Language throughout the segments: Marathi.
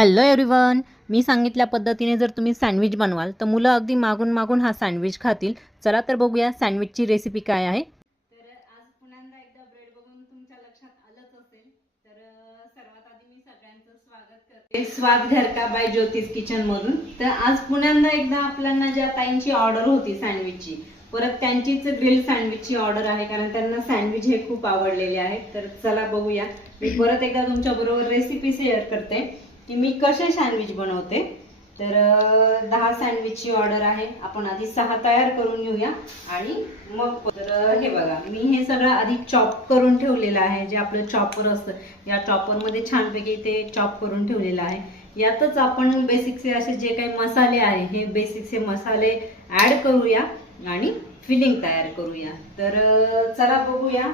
हॅलो एव्हरीवन, मी सांगितल्या पद्धतीने जर तुम्ही सँडविच बनवाल तर मुलं अगदी मागून मागून हा सँडविच खातील. चला तर बघूया सँडविचची रेसिपी काय आहे. तर आज पुन्हा एकदा ब्रेड बघून तुमच्या लक्षात आलंच असेल. तर सर्वात आधी मी सगळ्यांचं स्वागत करते स्वाद घर का बाय ज्योतिष किचन मधून. तर आज पुन्हा एकदा आपल्याला ज्या ताईंची ऑर्डर होती सँडविचची, परत त्यांचीच ग्रिल सँडविचची ऑर्डर आहे, कारण त्यांना सँडविच हे खूप आवडलेले आहेत. तर चला बघूया. मी परत एकदा तुमच्या बरोबर रेसिपी शेअर करते की मी कसे सँडविच बनवते. तर 10 सँडविचची ऑर्डर आहे. आपण आधी 6 तयार करून घेऊया आणि मग तर हे बघा, मी हे सगळं आधी चॉप करून ठेवलेलं आहे. जे आपलं चॉपर असतं, या चॉपर मध्ये छानपैकी ते चॉप करून ठेवलेलं आहे. यातच आपण बेसिकचे असे जे काही मसाले आहे, हे बेसिकचे मसाले ऍड करूया आणि फिलिंग तयार करूया. तर चला बघूया.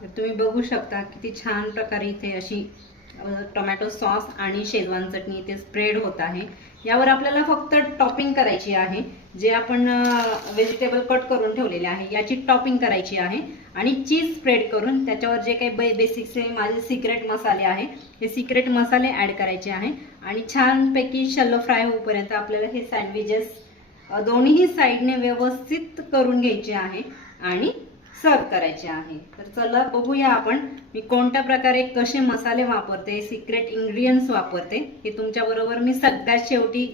तर तुम्ही बघू शकता किती छान प्रकारे इथे अशी टोमॅटो सॉस आणि शेजवान चटणी इथे स्प्रेड होत आहे. यावर आपल्याला फक्त टॉपिंग करायची आहे. जे आपण व्हेजिटेबल कट करून ठेवलेले आहे याची टॉपिंग करायची आहे आणि चीज स्प्रेड करून त्याच्यावर जे काही बेसिकचे माझे सिक्रेट मसाले आहे, हे सिक्रेट मसाले ऍड करायचे आहे आणि छानपैकी शॅलो फ्राय होईपर्यंत आपल्याला हे सँडविचेस दोन्ही साईडने व्यवस्थित करून घ्यायचे आहे आणि सर्व करायचे आहे. तर चला बघूया आपण मी कोणत्या प्रकारे कसे मसाले वापरते, सिक्रेट इंग्रेडियंट्स वापरते, हे तुमच्या बरोबर मी सगळ्यात शेवटी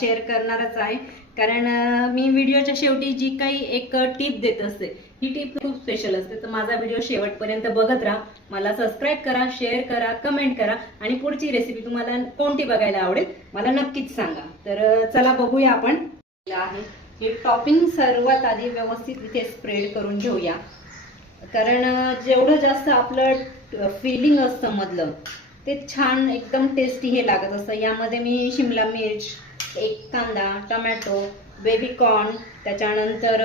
शेअर करणारच आहे. कारण मी व्हिडिओच्या शेवटी जी काही एक टिप देत असते, ही टिप खूप स्पेशल असते. तर माझा व्हिडिओ शेवटपर्यंत बघत राहा. मला सबस्क्राईब करा, शेअर करा, कमेंट करा आणि पुढची रेसिपी तुम्हाला कोणती बघायला आवडेल मला नक्कीच सांगा. तर चला बघूया आपण. आहे हे टॉपिंग सर्वात आधी व्यवस्थित इथे स्प्रेड करून घेऊया. कारण जेवढं जास्त आपलं फिलिंग असतं मधलं, ते छान एकदम टेस्टी हे लागत असतं. यामध्ये मी शिमला मिर्च, एक कांदा, टोमॅटो, बेबी कॉर्न, त्याच्यानंतर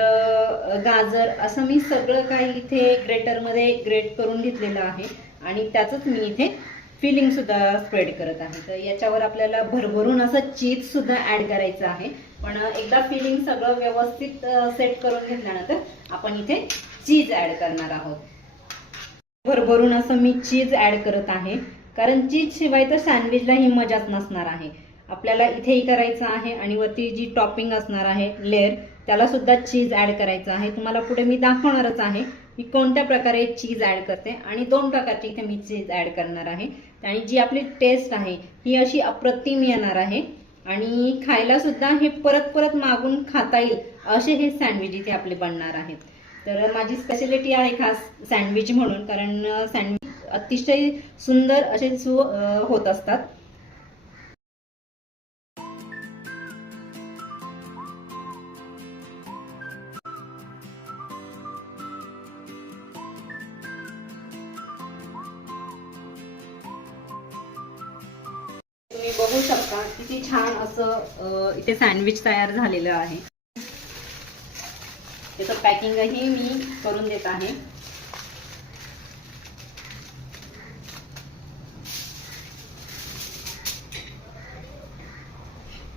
गाजर, असं मी सगळं काही इथे ग्रेटरमध्ये ग्रेट करून घेतलेलं आहे आणि त्याचंच मी इथे फिलिंग सुद्धा स्प्रेड करत आहे. तर याच्यावर आपल्याला भरभरून असं चीज सुद्धा ऍड करायचं आहे. पण एकदा फिलिंग सगळं व्यवस्थित सेट करून घेतल्यानंतर आपण इथे चीज ऍड करणार आहोत. भरभरून असं मी चीज ऍड करत आहे, कारण चीज शिवाय तर सँडविचला ही मजाच नसणार आहे. आपल्याला इथेही करायचं आहे आणि वरती जी टॉपिंग असणार आहे लेअर, त्याला सुद्धा चीज ऍड करायचं आहे. तुम्हाला पुढे मी दाखवणारच आहे मी कोणत्या प्रकारे चीज ऍड करते आणि 2 प्रकारची इथे मी चीज ऍड करणार आहे. आणि जी आपली टेस्ट आहे ही अशी अप्रतिम येणार आहे आणि खायला सुद्धा हे परत परत मागून खाता येईल असे हे सँडविच इथे आपले बनणार आहेत. तर माझी स्पेशालिटी आहे खास सँडविच म्हणून, कारण सँडविच अतिशय सुंदर असे होत असतात. तुम्ही बघू शकता किती छान असं इथे सँडविच तयार झालेलं आहे. त्याचं पॅकिंगही मी करून देत आहे.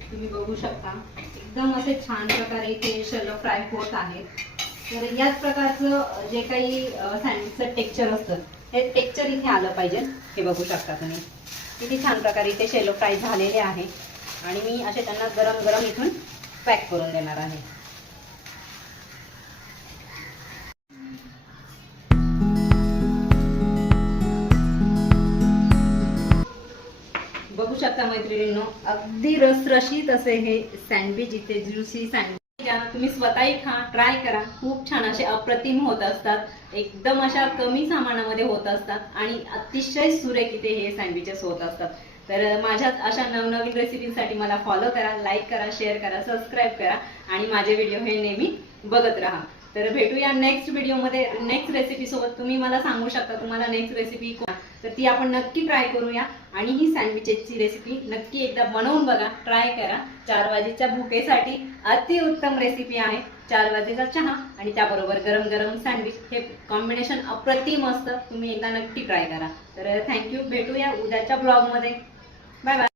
तुम्ही बघू शकता एकदम असे छान प्रकारे इथे शॅलो फ्राय होत आहेत. तर याच प्रकारचं जे काही सँडविचचं टेक्स्चर असतं, हे टेक्स्चर इथे आलं पाहिजे. हे बघू शकता तुम्ही किती छान प्रकारे इथे शॅलो फ्राय झालेले आहे आणि मी असे त्यांना गरम गरम इथून पॅक करून देणार आहे. बघू शकता मैत्रिणींनो, अगदी रसरशीत असे हे सँडविच इथे ज्युसी सँडविच तुम्ही स्वतःही ट्राय करा. खूप छान असे अप्रतिम होत असतात. एकदम अशा कमी सामानामध्ये होत असतात आणि अतिशय सुरेख इथे हे सँडविचेस होत असतात. तर माझ्या अशा नवनवीन रेसिपीसाठी मला फॉलो करा, लाईक करा, शेअर करा, सबस्क्राईब करा आणि माझे व्हिडिओ हे नेहमी बघत राहा. तर भेटूया नेक्स्ट व्हिडिओमध्ये नेक्स्ट रेसिपी सोबत. तुम्ही मला सांगू शकता तुम्हाला नेक्स्ट रेसिपी तर ती आपण नक्की ट्राय करूया आणि ही सँडविचची रेसिपी नक्की एकदा बनवून बघा, ट्राय करा. 4 वाजेच्या भुकेसाठी अतिउत्तम रेसिपी आहे. 4 वाजेचा चहा आणि त्याबरोबर गरम गरम सँडविच, हे कॉम्बिनेशन अप्रतिम असतं. तुम्ही एकदा नक्की ट्राय करा. तर थँक्यू. भेटूया उद्याच्या ब्लॉगमध्ये. Bye bye.